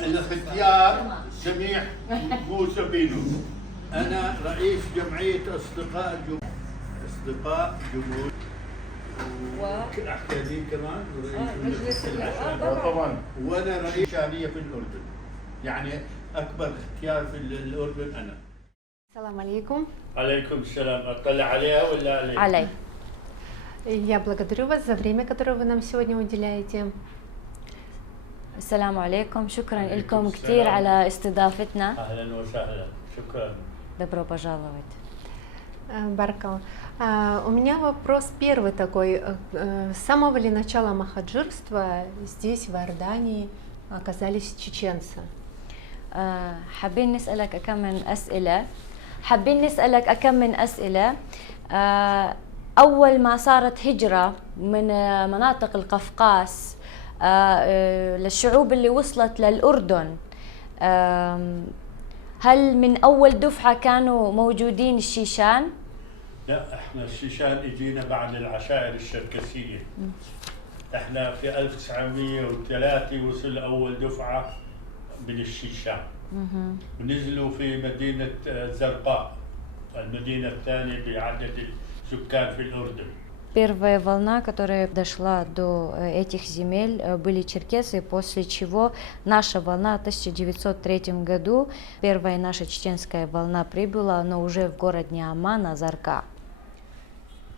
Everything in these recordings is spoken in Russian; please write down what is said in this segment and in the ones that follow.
الاختيار سميح موسى بينو. أنا رئيس جمعية أصدقاء جمهور أحكي كمان مجلس طبعا. وأنا رئيس شعبية في الأردن، يعني أكبر اختيار في الأردن أنا. Салам алейкум. عليكم السلام. أطلع عليها ولا عليك؟ علي. Я благодарю вас за время, которое вы нам сегодня уделяете. السلام عليكم، شكرا لكم كثير على استضافتنا. أهلا وسهلا، شكرا. Добро пожаловать. Баракалла. У меня вопрос первый такой. С самого ли начала махаджирства здесь, в Иордании, оказались чеченцы? حابين نسألك أكم من أسئلة. أول ما صارت هجرة من مناطق القفقاز للشعوب اللي وصلت للأردن، هل من أول دفعة كانوا موجودين الشيشان؟ لا، احنا الشيشان اجينا بعد العشائر الشركسية. احنا في 1903 وصل أول دفعة من الشيشان. ونزلوا في مدينة زرقاء، المدينة الثانية بعدد السكان في الأردن. Первая волна, которая дошла до этих земель, были черкесы, после чего наша волна в 1903 году, первая наша чеченская волна прибыла, но уже в городе Амман, Азарка.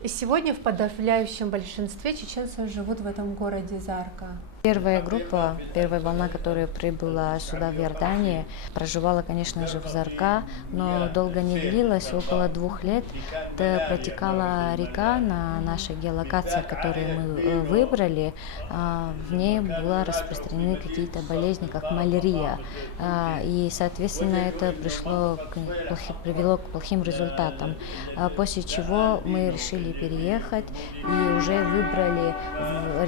И сегодня в подавляющем большинстве чеченцы живут в этом городе Зарка. Первая группа, первая волна, которая прибыла сюда, в Иордании, проживала, конечно же, в Зарка, но долго не длилось, около 2 лет. Протекала река на нашей геолокации, которую мы выбрали. В ней были распространены какие-то болезни, как малярия. И, соответственно, это привело к плохим результатам. После чего мы решили переехать и уже выбрали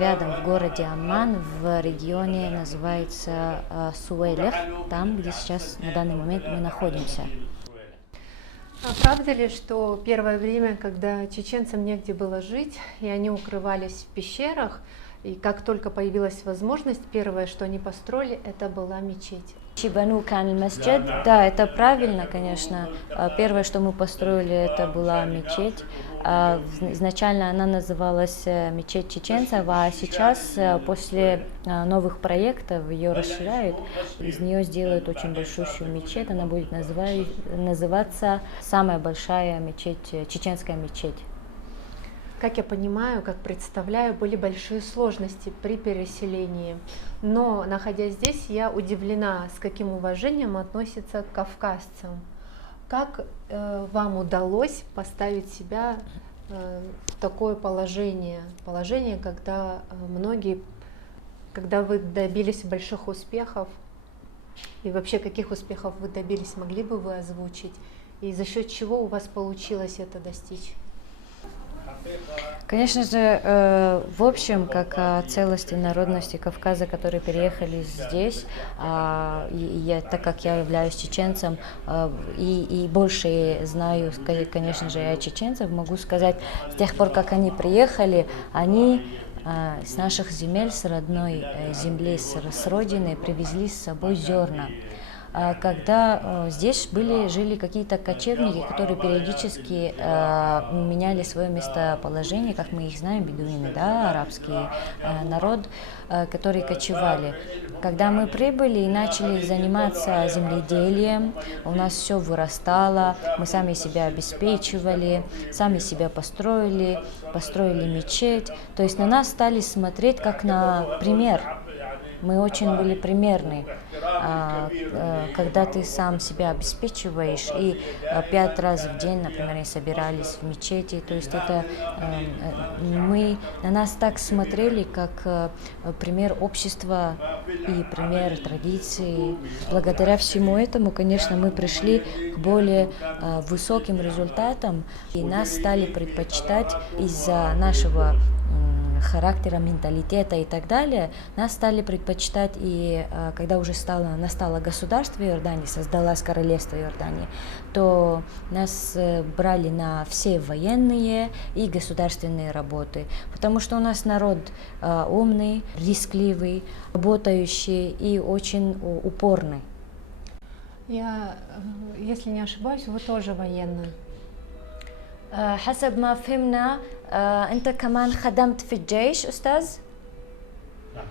рядом в городе Амман, в регионе называется Суэлех, там, где сейчас на данный момент мы находимся. А правда ли, что первое время, когда чеченцам негде было жить, и они укрывались в пещерах, и как только появилась возможность, первое, что они построили, это была мечеть? Чибану кан масджид, да, это правильно, конечно. Первое, что мы построили, это была мечеть. Изначально она называлась мечеть чеченцев, а сейчас после новых проектов ее расширяют. Из нее сделают очень большущую мечеть, она будет называться самая большая мечеть, чеченская мечеть. Как я понимаю, как представляю, были большие сложности при переселении. Но, находясь здесь, я удивлена, с каким уважением относятся к кавказцам. Как вам удалось поставить себя в такое положение, когда вы добились больших успехов, и вообще каких успехов вы добились, могли бы вы озвучить, и за счет чего у вас получилось это достичь? Конечно же, в общем, как целости народности Кавказа, которые переехали здесь, так как я являюсь чеченцем и больше знаю, конечно же, о чеченцах, могу сказать, с тех пор, как они приехали, они с наших земель, с родной земли, с родины привезли с собой зерна. Когда здесь жили какие-то кочевники, которые периодически меняли свое местоположение, как мы их знаем, бедуины, да, арабский народ, которые кочевали. Когда мы прибыли и начали заниматься земледелием, у нас все вырастало, мы сами себя обеспечивали, сами себя построили мечеть, то есть на нас стали смотреть как на пример. Мы очень были примерны, когда ты сам себя обеспечиваешь, и 5 раз в день, например, собирались в мечети, то есть это на нас так смотрели, как пример общества и пример традиции. Благодаря всему этому, конечно, мы пришли к более высоким результатам, и нас стали предпочитать из-за нашего характера, менталитета и так далее, нас стали предпочитать, и когда уже настало государство Иордании, создалось королевство Иордании, то нас брали на все военные и государственные работы, потому что у нас народ умный, рискливый, работающий и очень упорный. Я, если не ошибаюсь, вы тоже военный. حسب ما فهمنا أنت كمان خدمت في الجيش أستاذ؟ نعم.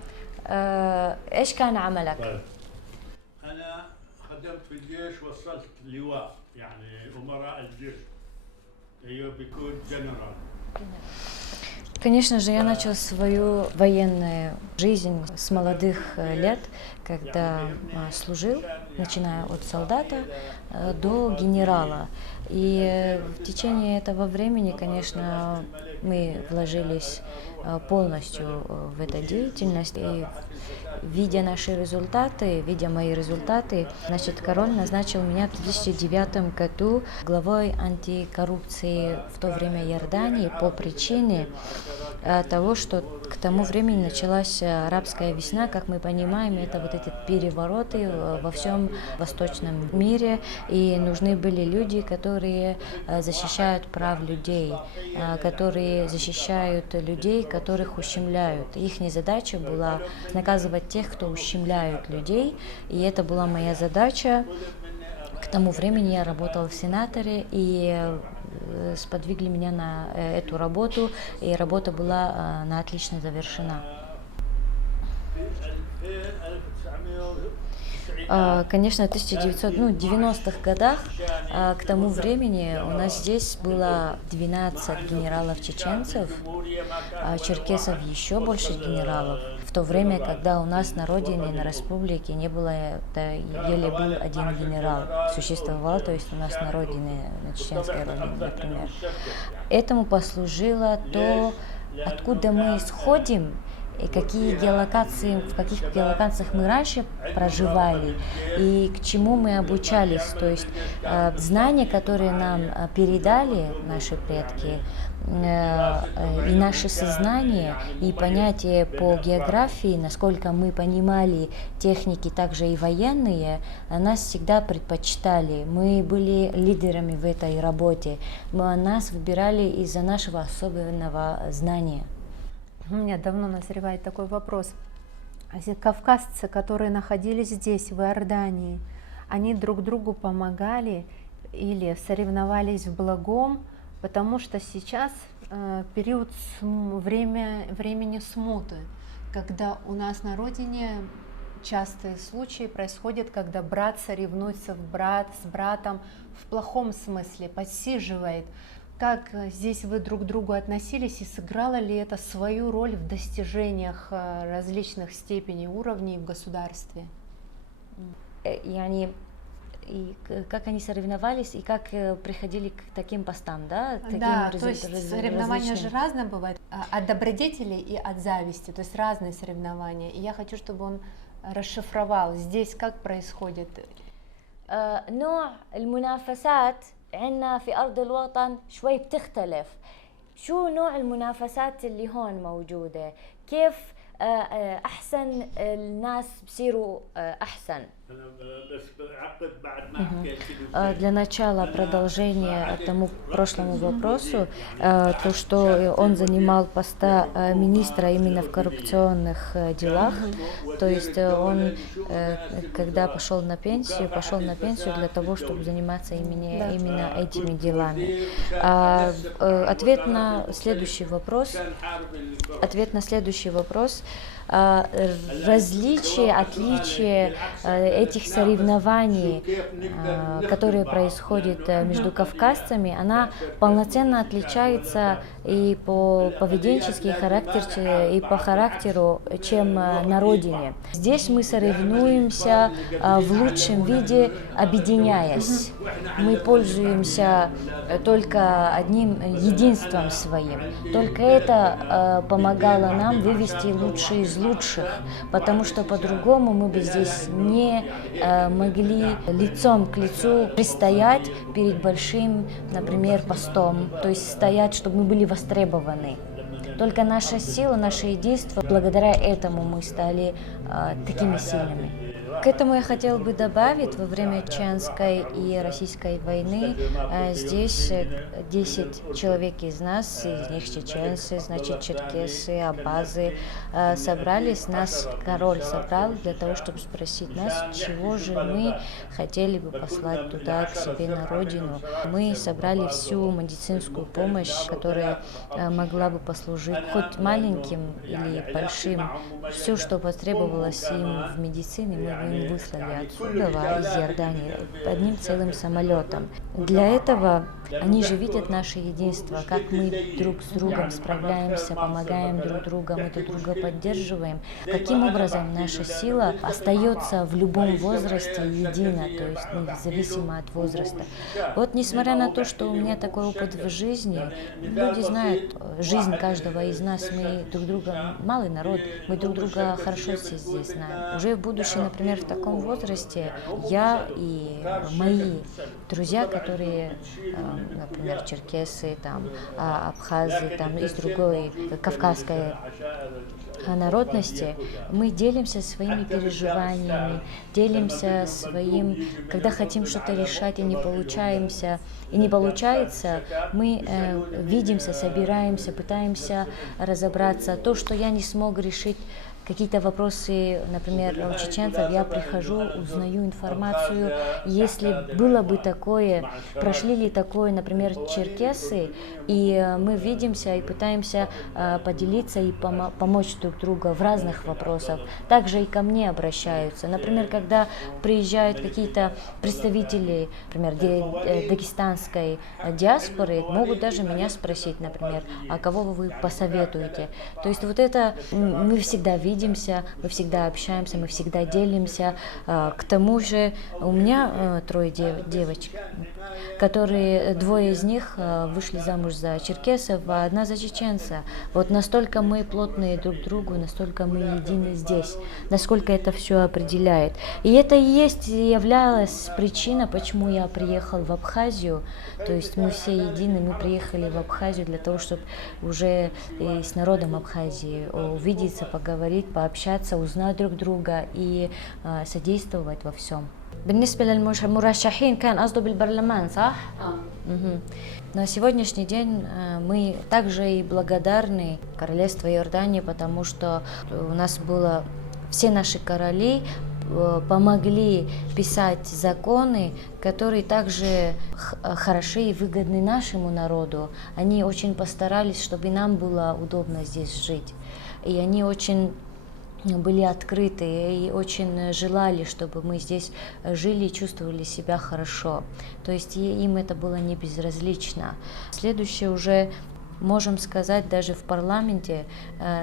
إيش كان عملك؟ طيب. أنا خدمت في الجيش، وصلت لواء، يعني أمراء الجيش بيكون جنرال. Конечно же, я начал свою военную жизнь с молодых лет, когда служил, начиная от солдата до генерала. И в течение этого времени, конечно, мы вложились полностью в эту деятельность. И видя наши результаты, видя мои результаты, значит, король назначил меня в 2009 году главой антикоррупции в то время Иордании по причине того, что к тому времени началась арабская весна, как мы понимаем, это вот эти перевороты во всем восточном мире, и нужны были люди, которые защищают прав людей, которые защищают людей, которых ущемляют. Их задача была наказывать тех, кто ущемляют людей, и это была моя задача. К тому времени я работала в сенаторе, и сподвигли меня на эту работу, и работа была на отлично завершена. Конечно, в 1990-х годах, к тому времени у нас здесь было 12 генералов-чеченцев, а черкесов еще больше генералов. В то время, когда у нас на родине, на республике не было, еле был один генерал, существовал, то есть у нас на родине, на чеченской родине, например. Этому послужило то, откуда мы исходим, и какие геолокации, в каких геолокациях мы раньше проживали и к чему мы обучались. То есть знания, которые нам передали наши предки, и наше сознание, и понятие по географии, насколько мы понимали техники, также и военные, нас всегда предпочитали. Мы были лидерами в этой работе. Нас выбирали из-за нашего особенного знания. У меня давно назревает такой вопрос. Кавказцы, которые находились здесь, в Иордании, они друг другу помогали или соревновались в благом, потому что сейчас период времени смуты, когда у нас на родине частые случаи происходят, когда брат соревнуется с братом в плохом смысле, подсиживает. Как здесь вы друг к другу относились, и сыграло ли это свою роль в достижениях различных степеней, уровней в государстве? И как они соревновались, и как приходили к таким постам, да? Да, то есть соревнования же разные бывают, от добродетели и от зависти, то есть разные соревнования. И я хочу, чтобы он расшифровал, здесь как происходит. نوع المنافسات عندنا في أرض الوطن شوي بتختلف. شو نوع المنافسات اللي هون موجودة؟ كيف أحسن الناس بصيروا أحسن؟ Для начала продолжение тому прошлому вопросу, то, что он занимал поста министра именно в коррупционных делах, то есть он, когда пошел на пенсию для того, чтобы заниматься именно этими делами. Ответ на следующий вопрос. Различие, отличие этих соревнований, которые происходят между кавказцами, она полноценно отличается и по поведенчески, и по характеру, чем на родине. Здесь мы соревнуемся в лучшем виде, объединяясь. Мы пользуемся только одним единством своим. Только это помогало нам вывести лучшие из лучших, потому что по-другому мы бы здесь не могли лицом к лицу предстоять перед большим, например, постом, то есть стоять, чтобы мы были востребованы. только наша сила, наше единство, благодаря этому мы стали такими сильными. К этому я хотела бы добавить, во время Чеченской и Российской войны здесь 10 человек из нас, из них чеченцы, значит, черкесы, абазы, собрались, нас король собрал для того, чтобы спросить нас, чего же мы хотели бы послать туда, к себе на родину. Мы собрали всю медицинскую помощь, которая могла бы послужить хоть маленьким или большим. Все, что потребовалось им в медицине, мы им выслали отсюда, из Иордании, одним целым самолетом. Для этого они же видят наше единство, как мы друг с другом справляемся, помогаем друг другу, мы друг друга поддерживаем. Каким образом наша сила остается в любом возрасте едина, то есть независимо от возраста. Вот несмотря на то, что у меня такой опыт в жизни, люди знают жизнь каждого из нас, мы друг друга, малый народ, мы друг друга хорошо все здесь знаем. Уже в будущем, например, в таком возрасте, я и мои друзья, которые, например, черкесы, там, абхазы, там, из другой кавказской народности, мы делимся своими переживаниями, делимся своим, когда хотим что-то решать и не получается, мы видимся, собираемся, пытаемся разобраться. То, что я не смог решить, какие-то вопросы, например, у чеченцев, я прихожу, узнаю информацию, если было бы такое, прошли ли такое, например, черкесы, и мы видимся и пытаемся поделиться и помочь друг другу в разных вопросах. Также и ко мне обращаются. Например, когда приезжают какие-то представители, например, дагестанской диаспоры, могут даже меня спросить, например, а кого вы посоветуете. То есть вот это мы всегда видимся, мы всегда общаемся, мы всегда делимся. К тому же у меня 3 девочек, которые 2 из них вышли замуж за черкесов, а 1 за чеченца. Вот настолько мы плотные друг к другу, настолько мы едины здесь, насколько это все определяет. И это и есть, являлась причина, почему я приехал в Абхазию. То есть мы все едины, мы приехали в Абхазию для того, чтобы уже и с народом Абхазии увидеться, поговорить, пообщаться, узнать друг друга и содействовать во всем. بالنسبة للمرشحين كان قصده بالبرلمان صح؟ На сегодняшний день мы также и благодарны королевству Иордании, потому что у нас было все наши короли помогли писать законы, которые также хороши и выгодны нашему народу. Они очень постарались, чтобы нам было удобно здесь жить. И они очень были открыты и очень желали, чтобы мы здесь жили и чувствовали себя хорошо. То есть им это было не безразлично. Следующее уже, можем сказать, даже в парламенте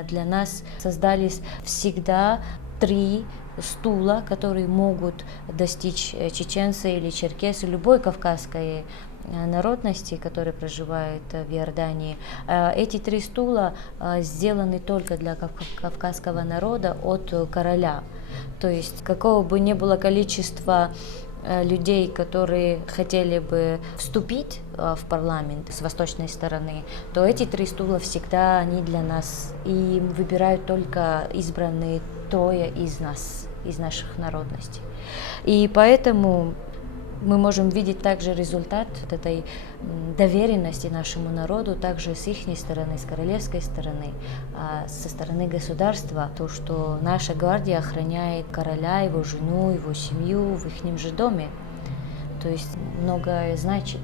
для нас создались всегда 3 стула, которые могут достичь чеченцы или черкесы, любой кавказской народности, которые проживают в Иордании. Эти 3 стула сделаны только для кавказского народа от короля. То есть какого бы ни было количества людей, которые хотели бы вступить в парламент с восточной стороны, то эти 3 стула всегда они для нас. И выбирают только избранные 3 из нас, из наших народностей. И поэтому мы можем видеть также результат этой доверенности нашему народу, также с их стороны, с королевской стороны, со стороны государства, то, что наша гвардия охраняет короля, его жену, его семью в их же доме. То есть многое значит.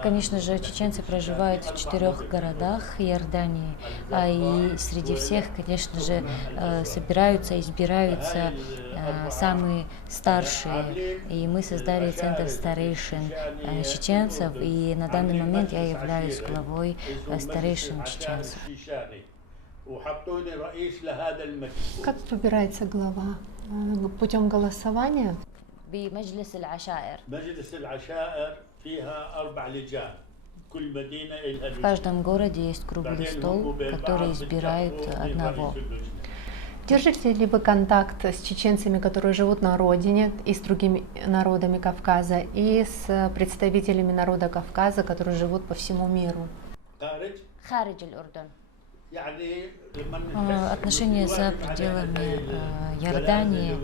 Конечно же, чеченцы проживают в 4 городах Иордании, и среди всех, конечно же, собираются, избираются самые старшие. И мы создали центр старейшин чеченцев, и на данный момент я являюсь главой старейшин чеченцев. Как выбирается глава? Путем голосования? بمجلس العشائر. مجلس العشائر فيها 4 لجان. كل مدينة لها В каждом городе есть круглый стол, который избирает одного. Держите ли вы контакт с чеченцами, которые живут на родине, и с другими народами Кавказа, и с представителями народа Кавказа, которые живут по всему миру? خارج خارج الأردن. يعني لما نحس Отношения за пределами Иордании,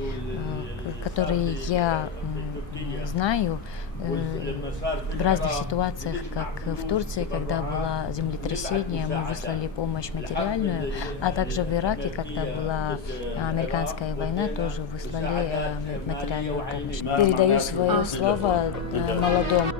которые я знаю, в разных ситуациях, как в Турции, когда было землетрясение, мы выслали помощь материальную, а также в Ираке, когда была американская война, тоже выслали материальную помощь. Передаю свое слово молодому